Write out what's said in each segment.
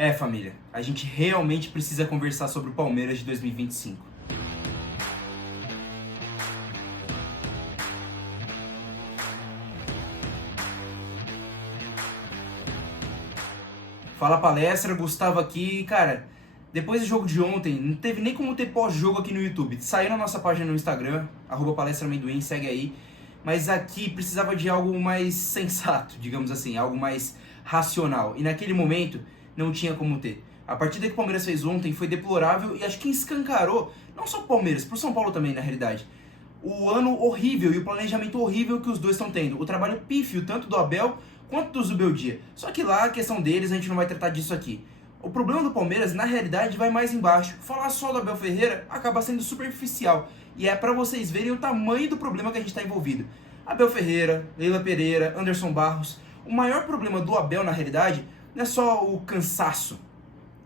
É, família, a gente realmente precisa conversar sobre o Palmeiras de 2025. Fala palestra, Gustavo aqui. Cara, depois do jogo de ontem, não teve nem como ter pós-jogo aqui no YouTube. Saiu na nossa página no Instagram, @palestraamendoim, segue aí. Mas aqui precisava de algo mais sensato, digamos assim, algo mais racional. E naquele momento, não tinha como ter. A partida que o Palmeiras fez ontem foi deplorável e acho que escancarou, não só o Palmeiras, pro São Paulo também, na realidade, o ano horrível e o planejamento horrível que os dois estão tendo. O trabalho pífio, tanto do Abel quanto do Zubeldia. Só que lá, a questão deles, a gente não vai tratar disso aqui. O problema do Palmeiras, na realidade, vai mais embaixo. Falar só do Abel Ferreira acaba sendo superficial. E é pra vocês verem o tamanho do problema que a gente tá envolvido. Abel Ferreira, Leila Pereira, Anderson Barros. O maior problema do Abel, na realidade, não é só o cansaço.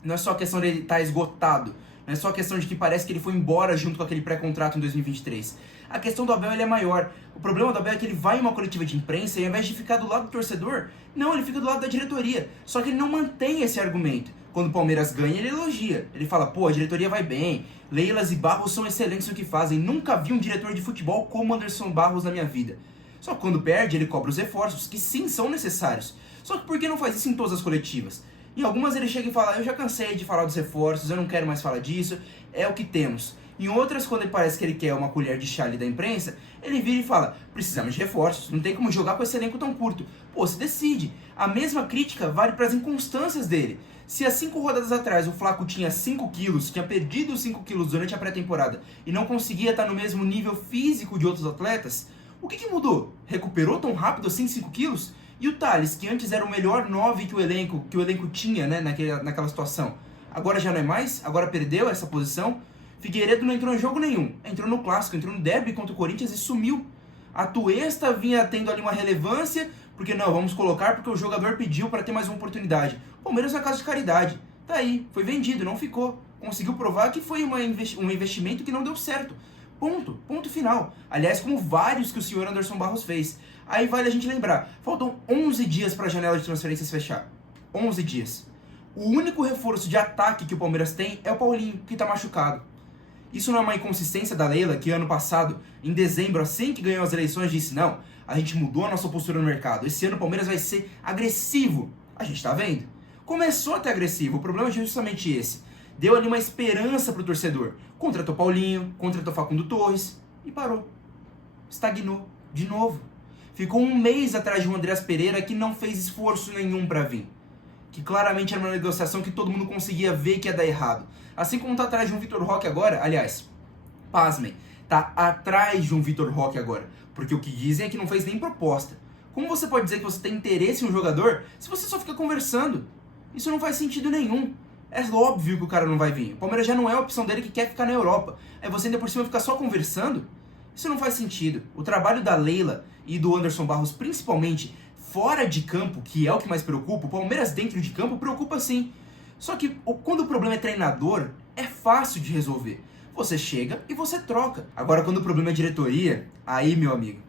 Não é só a questão de ele estar esgotado. Não é só a questão de que parece que ele foi embora junto com aquele pré-contrato em 2023. A questão do Abel ele é maior. O problema do Abel é que ele vai em uma coletiva de imprensa e ao invés de ficar do lado do torcedor, não, ele fica do lado da diretoria. Só que ele não mantém esse argumento. Quando o Palmeiras ganha, ele elogia. Ele fala, pô, a diretoria vai bem, Leilas e Barros são excelentes no que fazem. Nunca vi um diretor de futebol como Anderson Barros na minha vida. Só que quando perde, ele cobra os reforços, que sim, são necessários. Só que por que não faz isso em todas as coletivas? Em algumas ele chega e fala, eu já cansei de falar dos reforços, eu não quero mais falar disso, é o que temos. Em outras, quando ele parece que ele quer uma colher de chá ali da imprensa, ele vira e fala, precisamos de reforços, não tem como jogar com esse elenco tão curto. Pô, se decide. A mesma crítica vale para as inconstâncias dele. Se há 5 rodadas atrás o Flaco tinha 5 quilos, tinha perdido os 5 quilos durante a pré-temporada e não conseguia estar no mesmo nível físico de outros atletas, o que mudou? Recuperou tão rápido assim 5 quilos? E o Thales, que antes era o melhor 9 que o elenco tinha, né, naquela situação, agora já não é mais? Agora perdeu essa posição? Figueiredo não entrou em jogo nenhum. Entrou no Clássico, entrou no derby contra o Corinthians e sumiu. A Tuesta vinha tendo ali uma relevância, porque não, vamos colocar porque o jogador pediu para ter mais uma oportunidade. O Palmeiras é uma casa de caridade. Tá aí, foi vendido, não ficou. Conseguiu provar que foi um investimento que não deu certo. Ponto final. Aliás, como vários que o senhor Anderson Barros fez. Aí vale a gente lembrar, faltam 11 dias para a janela de transferências fechar. 11 dias. O único reforço de ataque que o Palmeiras tem é o Paulinho, que está machucado. Isso não é uma inconsistência da Leila, que ano passado, em dezembro, assim que ganhou as eleições, disse, não, a gente mudou a nossa postura no mercado, esse ano o Palmeiras vai ser agressivo. A gente tá vendo. Começou a ter agressivo, o problema é justamente esse. Deu ali uma esperança pro torcedor. Contratou Paulinho, contratou Facundo Torres e parou. Estagnou, de novo. Ficou um mês atrás de um Andreas Pereira que não fez esforço nenhum para vir. Que claramente era uma negociação que todo mundo conseguia ver que ia dar errado. Assim como tá atrás de um Vitor Roque agora, aliás, pasmem, tá atrás de um Vitor Roque agora. Porque o que dizem é que não fez nem proposta. Como você pode dizer que você tem interesse em um jogador se você só fica conversando? Isso não faz sentido nenhum. É óbvio que o cara não vai vir. O Palmeiras já não é a opção dele que quer ficar na Europa. Aí você ainda por cima ficar só conversando? Isso não faz sentido. O trabalho da Leila e do Anderson Barros, principalmente fora de campo, que é o que mais preocupa, o Palmeiras dentro de campo preocupa sim. Só que quando o problema é treinador, é fácil de resolver. Você chega e você troca. Agora quando o problema é diretoria, aí meu amigo,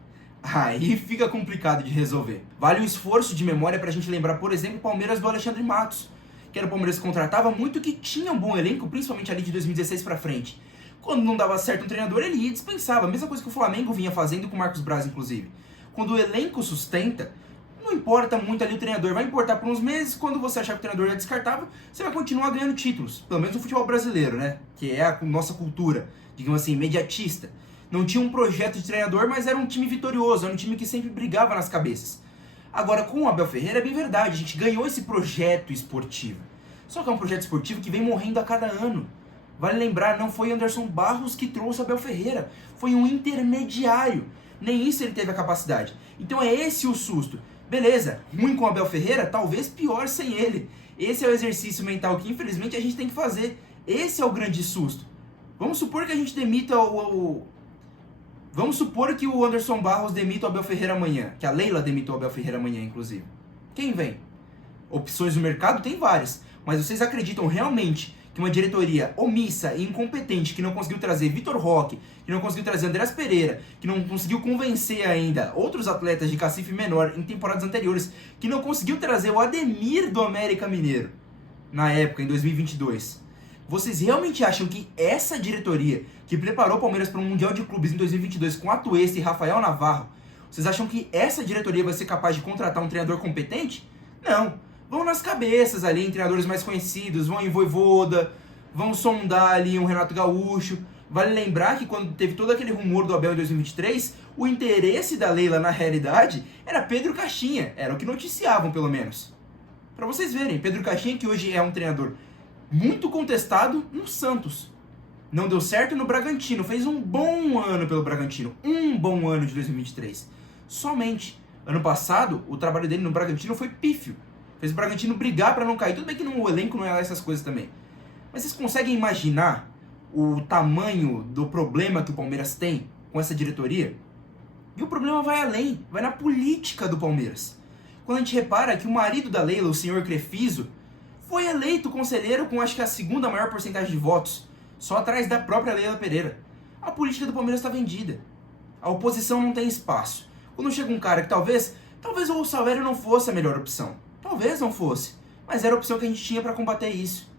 aí fica complicado de resolver. Vale um esforço de memória pra gente lembrar, por exemplo, o Palmeiras do Alexandre Matos, que era o Palmeiras que contratava muito, que tinha um bom elenco, principalmente ali de 2016 pra frente. Quando não dava certo um treinador, ele ia e dispensava. A mesma coisa que o Flamengo vinha fazendo com o Marcos Braz, inclusive. Quando o elenco sustenta, não importa muito ali o treinador. Vai importar por uns meses, quando você achar que o treinador é descartável, você vai continuar ganhando títulos. Pelo menos no futebol brasileiro, né? Que é a nossa cultura, digamos assim, imediatista. Não tinha um projeto de treinador, mas era um time vitorioso, era um time que sempre brigava nas cabeças. Agora, com o Abel Ferreira, é bem verdade, a gente ganhou esse projeto esportivo. Só que é um projeto esportivo que vem morrendo a cada ano. Vale lembrar, não foi Anderson Barros que trouxe Abel Ferreira, foi um intermediário. Nem isso ele teve a capacidade. Então é esse o susto. Beleza, ruim com Abel Ferreira, talvez pior sem ele. Esse é o exercício mental que infelizmente a gente tem que fazer. Esse é o grande susto. Vamos supor que a gente demita Vamos supor que o Anderson Barros demita o Abel Ferreira amanhã, que a Leila demita o Abel Ferreira amanhã, inclusive. Quem vem? Opções no mercado tem várias, mas vocês acreditam realmente que uma diretoria omissa e incompetente que não conseguiu trazer Vitor Roque, que não conseguiu trazer Andreas Pereira, que não conseguiu convencer ainda outros atletas de cacife menor em temporadas anteriores, que não conseguiu trazer o Ademir do América Mineiro, na época, em 2022, vocês realmente acham que essa diretoria que preparou o Palmeiras para um Mundial de Clubes em 2022 com Atuesta e Rafael Navarro, vocês acham que essa diretoria vai ser capaz de contratar um treinador competente? Não. Vão nas cabeças ali em treinadores mais conhecidos, vão em Vojvoda, vão sondar ali um Renato Gaúcho. Vale lembrar que quando teve todo aquele rumor do Abel em 2023, o interesse da Leila na realidade era Pedro Caixinha, era o que noticiavam pelo menos. Para vocês verem, Pedro Caixinha, que hoje é um treinador muito contestado no Santos. Não deu certo no Bragantino, fez um bom ano pelo Bragantino, um bom ano de 2023. Somente. Ano passado, o trabalho dele no Bragantino foi pífio. Fez o Bragantino brigar para não cair. Tudo bem que no elenco não é lá essas coisas também. Mas vocês conseguem imaginar o tamanho do problema que o Palmeiras tem com essa diretoria? E o problema vai além, vai na política do Palmeiras. Quando a gente repara que o marido da Leila, o senhor Crefiso, foi eleito conselheiro com acho que a segunda maior porcentagem de votos, só atrás da própria Leila Pereira. A política do Palmeiras está vendida. A oposição não tem espaço. Quando chega um cara que talvez o Savério não fosse a melhor opção. Talvez não fosse. Mas era a opção que a gente tinha para combater isso.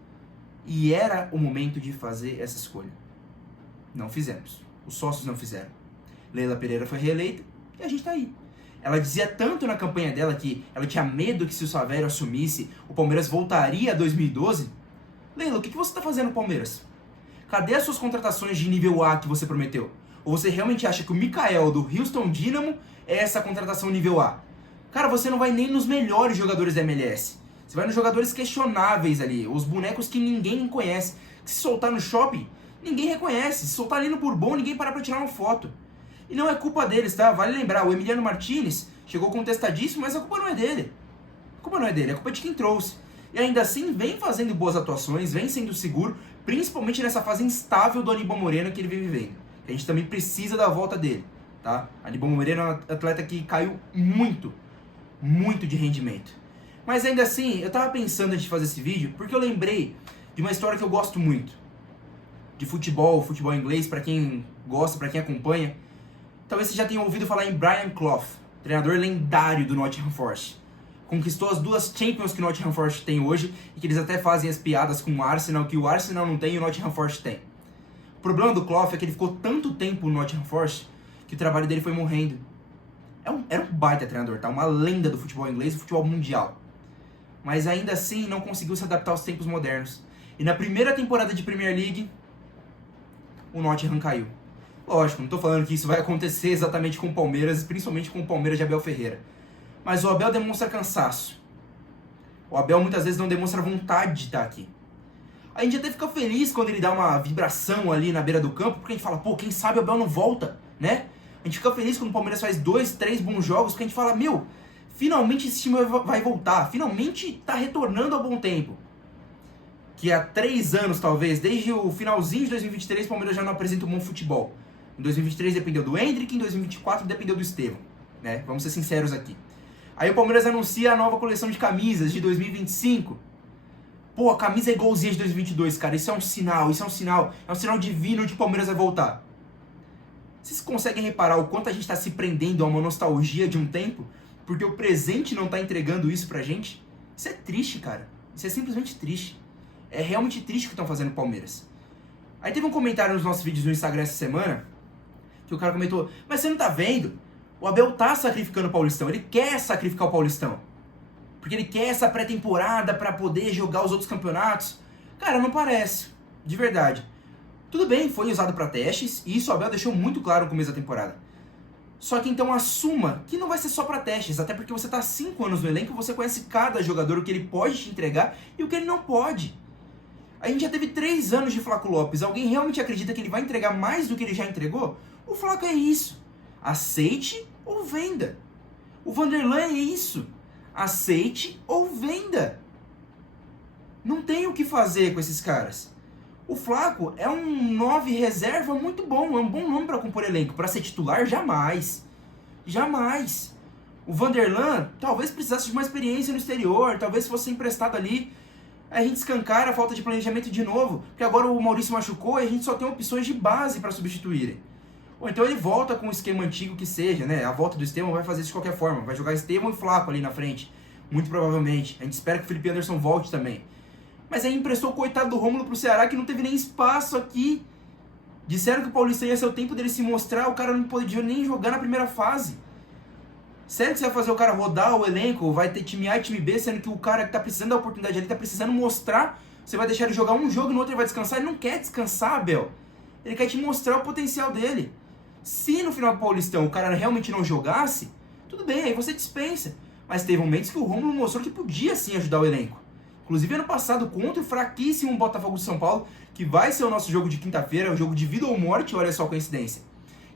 E era o momento de fazer essa escolha. Não fizemos. Os sócios não fizeram. Leila Pereira foi reeleita e a gente tá aí. Ela dizia tanto na campanha dela que ela tinha medo que se o Savério assumisse, o Palmeiras voltaria a 2012. Leila, o que você tá fazendo no Palmeiras? Cadê as suas contratações de nível A que você prometeu? Ou você realmente acha que o Mikael do Houston Dynamo é essa contratação nível A? Cara, você não vai nem nos melhores jogadores da MLS. Você vai nos jogadores questionáveis ali, os bonecos que ninguém conhece. Que se soltar no shopping, ninguém reconhece. Se soltar ali no Bourbon, ninguém para pra tirar uma foto. E não é culpa deles, tá? Vale lembrar, o Emiliano Martinez chegou contestadíssimo, mas a culpa não é dele. A culpa não é dele, a culpa é de quem trouxe. E ainda assim, vem fazendo boas atuações, vem sendo seguro, principalmente nessa fase instável do Aníbal Moreno que ele vem vivendo. A gente também precisa da volta dele, tá? Aníbal Moreno é um atleta que caiu muito de rendimento. Mas ainda assim, eu tava pensando antes de fazer esse vídeo, porque eu lembrei de uma história que eu gosto muito. De futebol inglês, pra quem gosta, pra quem acompanha. Talvez você já tenha ouvido falar em Brian Clough, treinador lendário do Nottingham Forest. Conquistou as 2 Champions que o Nottingham Forest tem hoje, e que eles até fazem as piadas com o Arsenal, que o Arsenal não tem e o Nottingham Forest tem. O problema do Clough é que ele ficou tanto tempo no Nottingham Forest, que o trabalho dele foi morrendo. Era um baita treinador, tá? Uma lenda do futebol inglês e do futebol mundial. Mas ainda assim não conseguiu se adaptar aos tempos modernos. E na primeira temporada de Premier League, o Nottingham caiu. Lógico, não tô falando que isso vai acontecer exatamente com o Palmeiras, principalmente com o Palmeiras de Abel Ferreira. Mas o Abel demonstra cansaço. O Abel muitas vezes não demonstra vontade de estar aqui. A gente até fica feliz quando ele dá uma vibração ali na beira do campo, porque a gente fala, pô, quem sabe o Abel não volta, né? A gente fica feliz quando o Palmeiras faz 2, 3 bons jogos, porque a gente fala, meu, finalmente esse time vai voltar, finalmente tá retornando ao bom tempo. Que há 3 anos, talvez, desde o finalzinho de 2023, o Palmeiras já não apresenta um bom futebol. Em 2023 dependeu do Endrick, em 2024 dependeu do Estevão, né? Vamos ser sinceros aqui. Aí o Palmeiras anuncia a nova coleção de camisas de 2025. Pô, a camisa é igualzinha de 2022, cara. Isso é um sinal divino de que o Palmeiras vai voltar. Vocês conseguem reparar o quanto a gente está se prendendo a uma nostalgia de um tempo? Porque o presente não está entregando isso pra gente? Isso é triste, cara. Isso é simplesmente triste. É realmente triste o que estão fazendo o Palmeiras. Aí teve um comentário nos nossos vídeos no Instagram essa semana, que o cara comentou, mas você não tá vendo? O Abel tá sacrificando o Paulistão, ele quer sacrificar o Paulistão. Porque ele quer essa pré-temporada para poder jogar os outros campeonatos. Cara, não parece. De verdade. Tudo bem, foi usado para testes, e isso o Abel deixou muito claro no começo da temporada. Só que então assuma que não vai ser só para testes, até porque você tá há 5 anos no elenco, você conhece cada jogador, o que ele pode te entregar e o que ele não pode. A gente já teve 3 anos de Flaco Lopes. Alguém realmente acredita que ele vai entregar mais do que ele já entregou? O Flaco é isso. Aceite ou venda. O Vanderlan é isso. Aceite ou venda. Não tem o que fazer com esses caras. O Flaco é um 9 reserva muito bom. É um bom nome para compor elenco. Para ser titular, jamais. Jamais. O Vanderlan talvez precisasse de uma experiência no exterior. Talvez fosse emprestado ali. A gente escancara a falta de planejamento de novo. Porque agora o Maurício machucou e a gente só tem opções de base para substituírem. Ou então ele volta com o esquema antigo que seja, né? A volta do Estevão vai fazer isso de qualquer forma. Vai jogar Estevão e Flaco ali na frente. Muito provavelmente. A gente espera que o Felipe Anderson volte também. Mas aí emprestou o coitado do Rômulo pro Ceará, que não teve nem espaço aqui. Disseram que o Paulista ia ser o tempo dele se mostrar, o cara não podia nem jogar na primeira fase. Sério que você vai fazer o cara rodar o elenco, vai ter time A e time B, sendo que o cara que tá precisando da oportunidade ali, tá precisando mostrar, você vai deixar ele jogar um jogo e no outro ele vai descansar? Ele não quer descansar, Abel. Ele quer te mostrar o potencial dele. Se no final do Paulistão o cara realmente não jogasse, tudo bem, aí você dispensa. Mas teve momentos que o Rômulo mostrou que podia sim ajudar o elenco. Inclusive ano passado contra o fraquíssimo Botafogo de São Paulo, que vai ser o nosso jogo de quinta-feira, o jogo de vida ou morte, olha só a coincidência.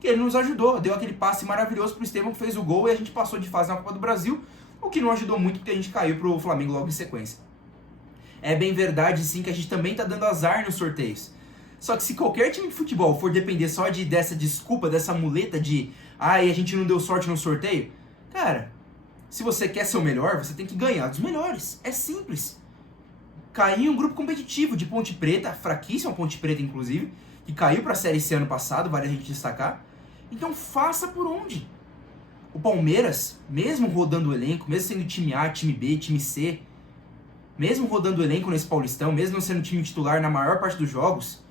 Que ele nos ajudou, deu aquele passe maravilhoso pro Estevão que fez o gol e a gente passou de fase na Copa do Brasil, o que não ajudou muito porque a gente caiu pro Flamengo logo em sequência. É bem verdade sim que a gente também tá dando azar nos sorteios. Só que se qualquer time de futebol for depender só dessa desculpa, dessa muleta de a gente não deu sorte no sorteio, cara, se você quer ser o melhor, você tem que ganhar dos melhores. É simples. Caiu em um grupo competitivo de Ponte Preta, fraquíssima Ponte Preta inclusive, que caiu pra Série C ano passado, vale a gente destacar. Então faça por onde. O Palmeiras, mesmo rodando o elenco, mesmo sendo time A, time B, time C, mesmo rodando o elenco nesse Paulistão, mesmo não sendo time titular na maior parte dos jogos,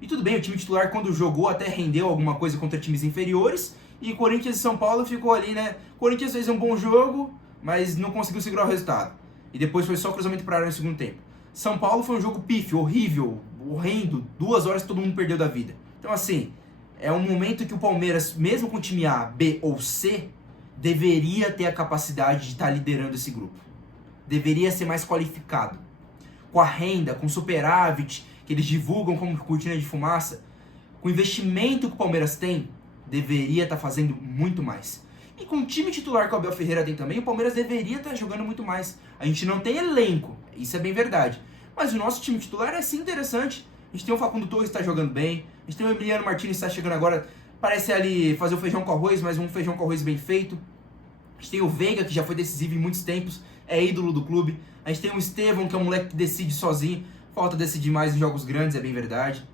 e tudo bem, o time titular quando jogou até rendeu alguma coisa contra times inferiores, e Corinthians e São Paulo ficou ali, né? Corinthians fez um bom jogo, mas não conseguiu segurar o resultado. E depois foi só cruzamento para área no segundo tempo. São Paulo foi um jogo pífio, horrível, horrendo, 2 horas que todo mundo perdeu da vida. Então assim, é um momento que o Palmeiras, mesmo com o time A, B ou C, deveria ter a capacidade de estar liderando esse grupo. Deveria ser mais qualificado. Com a renda, com o superávit, que eles divulgam como cortina de fumaça, com o investimento que o Palmeiras tem, deveria estar fazendo muito mais. E com o time titular que o Abel Ferreira tem também, o Palmeiras deveria estar jogando muito mais. A gente não tem elenco, isso é bem verdade. Mas o nosso time titular é sim interessante. A gente tem o Facundo Torres que está jogando bem, a gente tem o Emiliano Martínez que está chegando agora, parece ali fazer o feijão com arroz, mas um feijão com arroz bem feito. A gente tem o Veiga, que já foi decisivo em muitos tempos, é ídolo do clube. A gente tem o Estevão, que é um moleque que decide sozinho, falta decidir mais em jogos grandes, é bem verdade.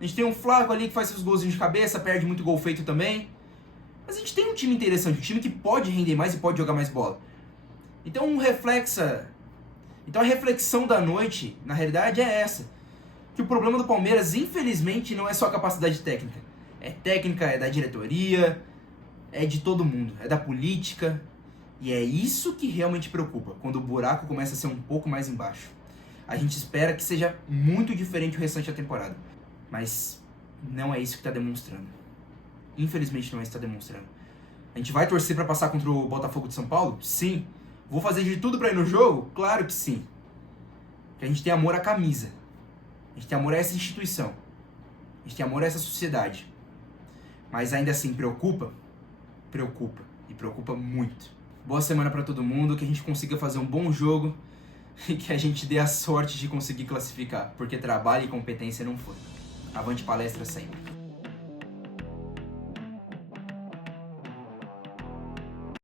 A gente tem um Flávio ali que faz seus golzinhos de cabeça, perde muito gol feito também. Mas a gente tem um time interessante, um time que pode render mais e pode jogar mais bola. Então a reflexão da noite, na realidade, é essa. Que o problema do Palmeiras, infelizmente, não é só a capacidade técnica. É técnica, é da diretoria, é de todo mundo, é da política. E é isso que realmente preocupa, quando o buraco começa a ser um pouco mais embaixo. A gente espera que seja muito diferente o restante da temporada. Mas não é isso que está demonstrando. Infelizmente não é isso que está demonstrando. A gente vai torcer para passar contra o Botafogo de São Paulo? Sim. Vou fazer de tudo para ir no jogo? Claro que sim. Porque a gente tem amor à camisa. A gente tem amor a essa instituição. A gente tem amor a essa sociedade. Mas ainda assim, preocupa? Preocupa. E preocupa muito. Boa semana para todo mundo, que a gente consiga fazer um bom jogo e que a gente dê a sorte de conseguir classificar, porque trabalho e competência não foi. Avante palestra sempre.